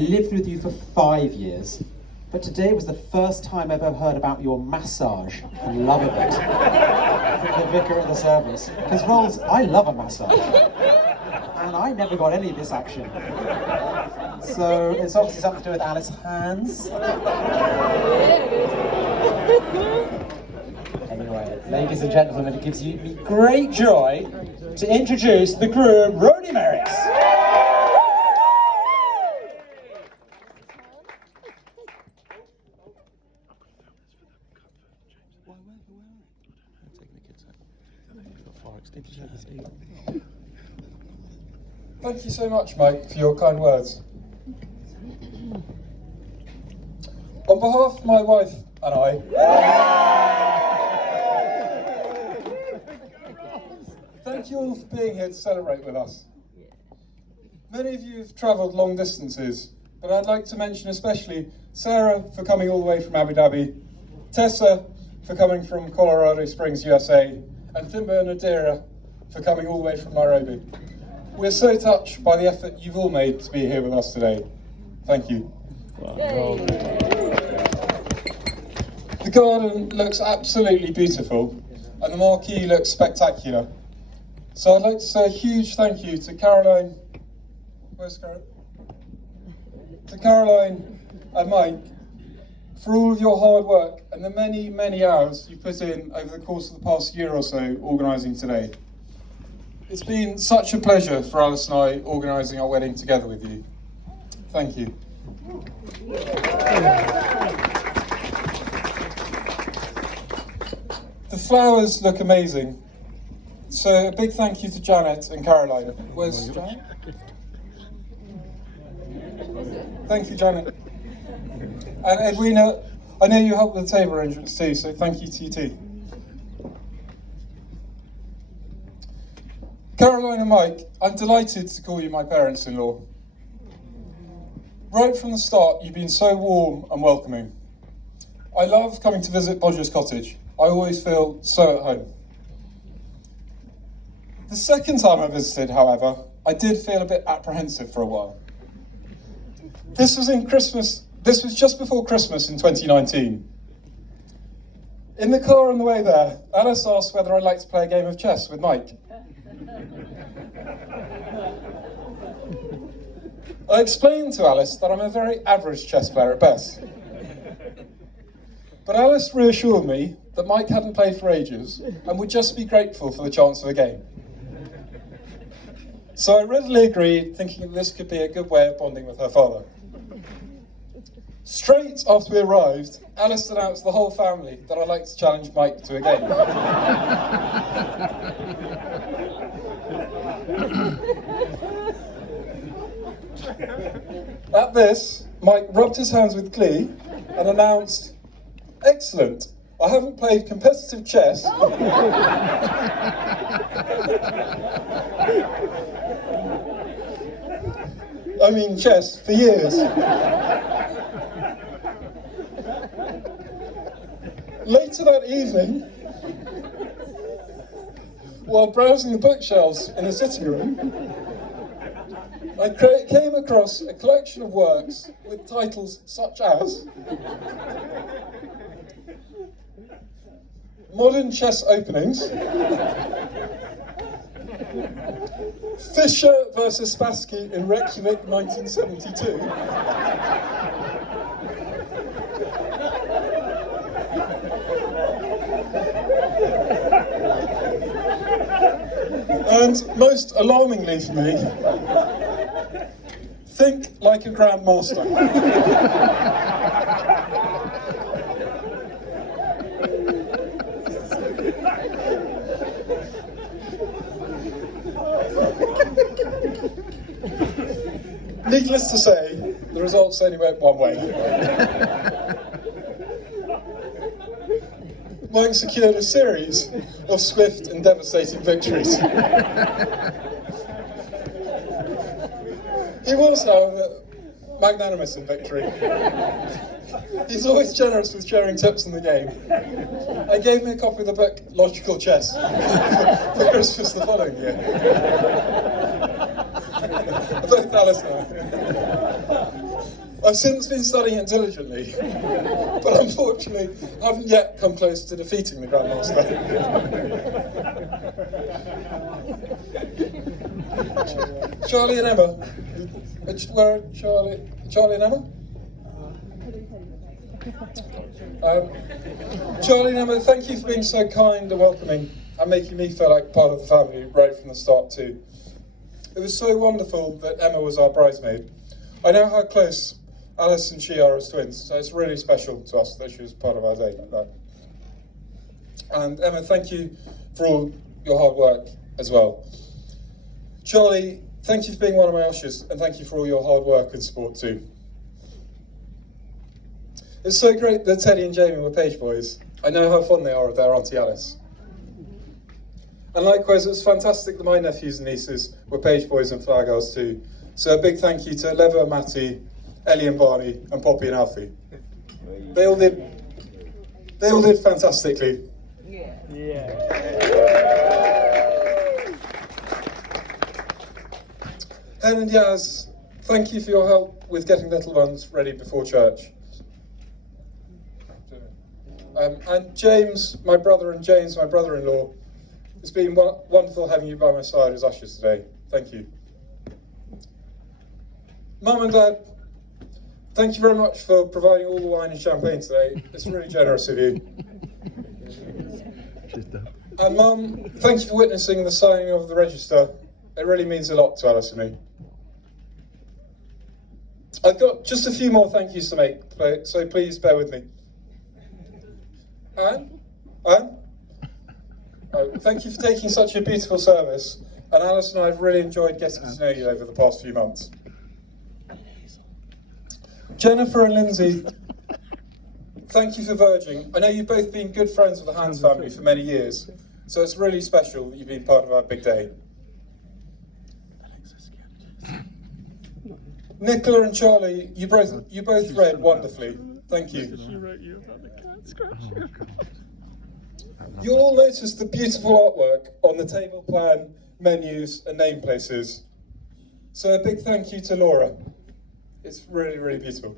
lived with you for 5 years, but today was the first time I've ever heard about your massage and love of it from the vicar at the service. Because, Rolls, I love a massage, and I never got any of this action. So it's obviously something to do with Alice's hands. Anyway, ladies and gentlemen, it gives me great joy to introduce the groom, Rowley Merricks. Thank you so much, Mike, for your kind words. On behalf of my wife and I, thank you all for being here to celebrate with us. Many of you have travelled long distances, but I'd like to mention especially Sarah for coming all the way from Abu Dhabi, Tessa for coming from Colorado Springs, USA, and Thimba and Adira for coming all the way from Nairobi. We're so touched by the effort you've all made to be here with us today. Thank you. The garden looks absolutely beautiful and the marquee looks spectacular. So I'd like to say a huge thank you to Caroline, where's Caroline? To Caroline and Mike for all of your hard work and the many, many hours you've put in over the course of the past year or so organising today. It's been such a pleasure for Alice and I organising our wedding together with you. Thank you. The flowers look amazing. So a big thank you to Janet and Caroline. Where's Janet? Thank you, Janet. And Edwina, I know you helped with the table arrangements too, so thank you to you too. Caroline and Mike, I'm delighted to call you my parents-in-law. Right from the start, you've been so warm and welcoming. I love coming to visit Bodger's cottage. I always feel so at home. The second time I visited, however, I did feel a bit apprehensive for a while. This was just before Christmas in 2019. In the car on the way there, Alice asked whether I'd like to play a game of chess with Mike. I explained to Alice that I'm a very average chess player at best. But Alice reassured me that Mike hadn't played for ages and would just be grateful for the chance of a game. So I readily agreed, thinking that this could be a good way of bonding with her father. Straight after we arrived, Alice announced to the whole family that I'd like to challenge Mike to a game. At this, Mike rubbed his hands with glee and announced, "Excellent, I haven't played competitive chess chess for years." Later that evening, while browsing the bookshelves in the sitting room, I came across a collection of works with titles such as Modern Chess Openings, Fischer versus Spassky in Reykjavik 1972, and most alarmingly for me, Think Like a Grandmaster. Needless to say, the results only went one way. Mike secured a series of swift and devastating victories. He was, however, magnanimous in victory. He's always generous with sharing tips in the game. And gave me a copy of the book Logical Chess for Christmas the following year. Both Alice and I. I've since been studying it diligently, but unfortunately I haven't yet come close to defeating the Grandmaster. Charlie and Emma. Where are Charlie and Emma? Charlie and Emma, thank you for being so kind and welcoming and making me feel like part of the family right from the start too. It was so wonderful that Emma was our bridesmaid. I know how close Alice and she are as twins, so it's really special to us that she was part of our day like that. And Emma, thank you for all your hard work as well. Charlie, thank you for being one of my ushers, and thank you for all your hard work and support too. It's so great that Teddy and Jamie were page boys. I know how fond they are of their Auntie Alice. And likewise, it was fantastic that my nephews and nieces were page boys and flower girls too. So a big thank you to Leva and Matty, Ellie and Barney, and Poppy and Alfie. They all did fantastically. Yeah. Hen and Yaz, thank you for your help with getting little ones ready before church. And James, my brother, and James, my brother-in-law, it's been wonderful having you by my side as ushers today. Thank you. Mum and Dad, thank you very much for providing all the wine and champagne today. It's really generous of you. And Mum, thank you for witnessing the signing of the register. It really means a lot to Alice and me. I've got just a few more thank yous to make, so please bear with me. Anne? Oh, thank you for taking such a beautiful service, and Alice and I have really enjoyed getting to know you over the past few months. Jennifer and Lindsay, thank you for verging. I know you've both been good friends with the Hans family for many years, so it's really special that you've been part of our big day. Nicola and Charlie, you both read wonderfully. Thank you. She wrote you about the cat scratching. You'll all notice the beautiful artwork on the table plan, menus, and name places. So a big thank you to Laura. It's really, really beautiful.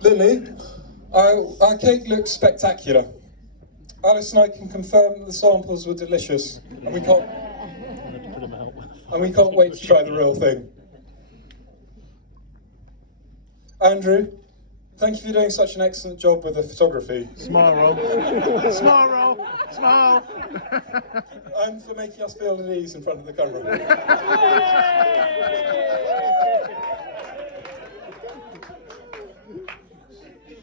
Lily, our cake looks spectacular. Alice and I can confirm that the samples were delicious, and we can't wait to try the real thing. Andrew, thank you for doing such an excellent job with the photography. Smile roll. Smile roll. Smile. And for making us feel at ease in front of the camera.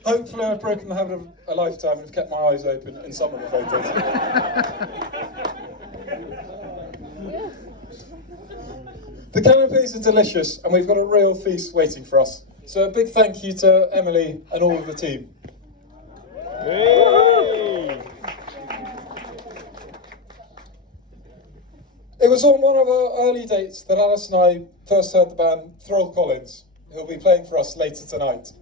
Hopefully I've broken the habit of a lifetime and have kept my eyes open in some of the photos. The canapes are delicious and we've got a real feast waiting for us. So a big thank you to Emily and all of the team. Hey. It was on one of our early dates that Alice and I first heard the band Thrall Collins, who'll be playing for us later tonight.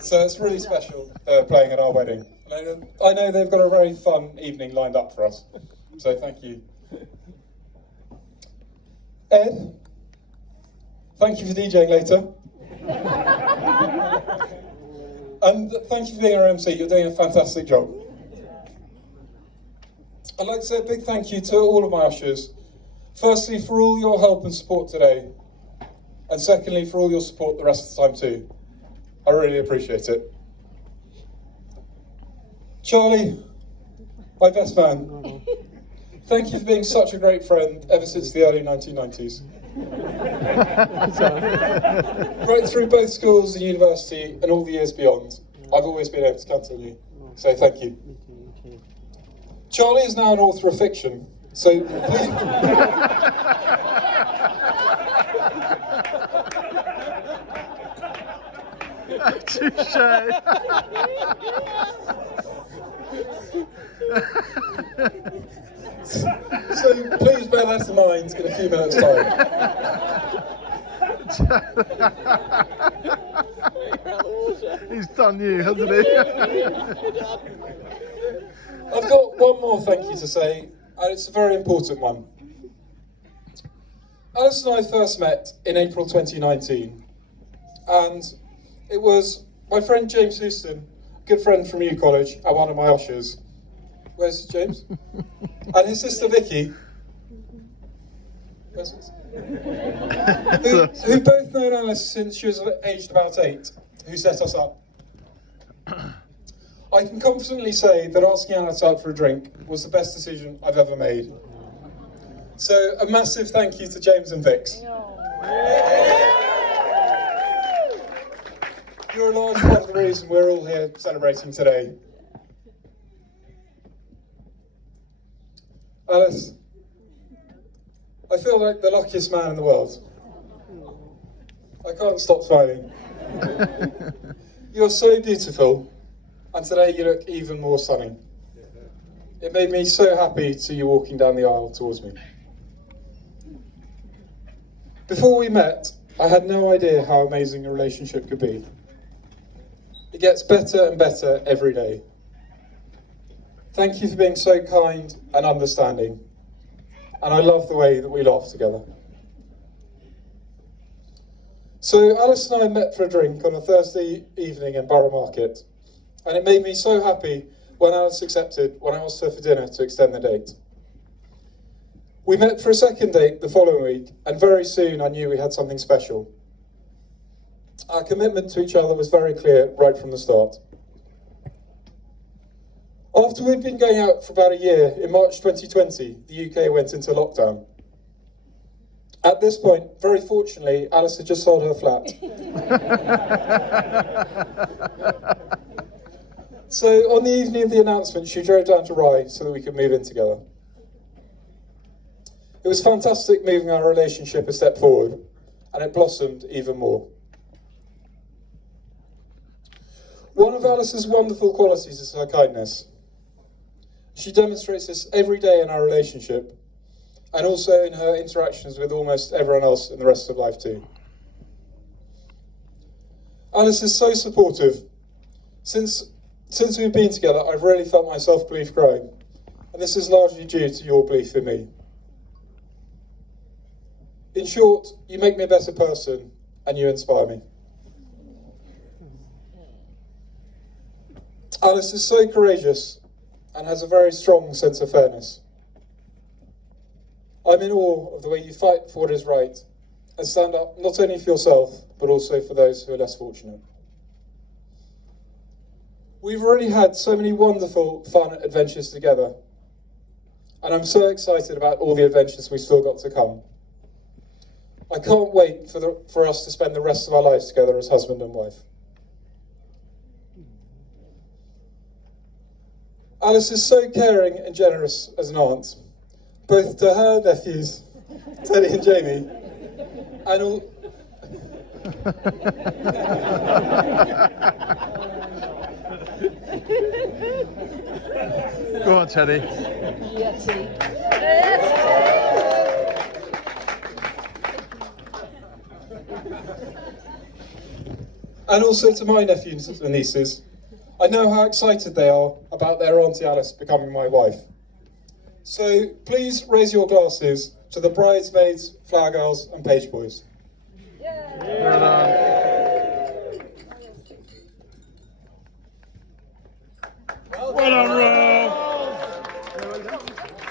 So it's really special playing at our wedding. And I know they've got a very fun evening lined up for us. So thank you. Ed, thank you for DJing later. And thank you for being our MC, you're doing a fantastic job. I'd like to say a big thank you to all of my ushers. Firstly, for all your help and support today. And secondly, for all your support the rest of the time too. I really appreciate it. Charlie, my best man, thank you for being such a great friend ever since the early 1990s. Right through both schools and university and all the years beyond, I've always been able to count on you. So thank you. Charlie is now an author of fiction, so please... Touché. So please bear that in mind in a few minutes' time. He's done you, hasn't he? I've got one more thank you to say, and it's a very important one. Alice and I first met in April 2019. and it was my friend James Houston, a good friend from U College, and one of my ushers. Where's James? And his sister Vicky, who've both known Alice since she was aged about 8, who set us up. I can confidently say that asking Alice out for a drink was the best decision I've ever made. So a massive thank you to James and Vix. You're a large part of the reason we're all here celebrating today. Alice, I feel like the luckiest man in the world. I can't stop smiling. You're so beautiful, and today you look even more stunning. It made me so happy to see you walking down the aisle towards me. Before we met, I had no idea how amazing a relationship could be. It gets better and better every day. Thank you for being so kind and understanding, and I love the way that we laugh together. So Alice and I met for a drink on a Thursday evening in Borough Market, and it made me so happy when Alice accepted when I asked her for dinner to extend the date. We met for a second date the following week, and very soon I knew we had something special. Our commitment to each other was very clear right from the start. After we'd been going out for about a year, in March 2020, the UK went into lockdown. At this point, very fortunately, Alice had just sold her flat. So on the evening of the announcement, she drove down to Rye so that we could move in together. It was fantastic moving our relationship a step forward, and it blossomed even more. One of Alice's wonderful qualities is her kindness. She demonstrates this every day in our relationship, and also in her interactions with almost everyone else in the rest of life too. Alice is so supportive. Since we've been together, I've really felt my self-belief growing, and this is largely due to your belief in me. In short, you make me a better person, and you inspire me. Alice is so courageous and has a very strong sense of fairness. I'm in awe of the way you fight for what is right and stand up not only for yourself, but also for those who are less fortunate. We've already had so many wonderful, fun adventures together, and I'm so excited about all the adventures we've still got to come. I can't wait for us to spend the rest of our lives together as husband and wife. Alice is so caring and generous as an aunt, both to her nephews, Teddy and Jamie, and all... Go on, Teddy. And also to my nephews and nieces. I know how excited they are about their Auntie Alice becoming my wife. So please raise your glasses to the bridesmaids, flower girls and page boys. Well done. Well done, Ray.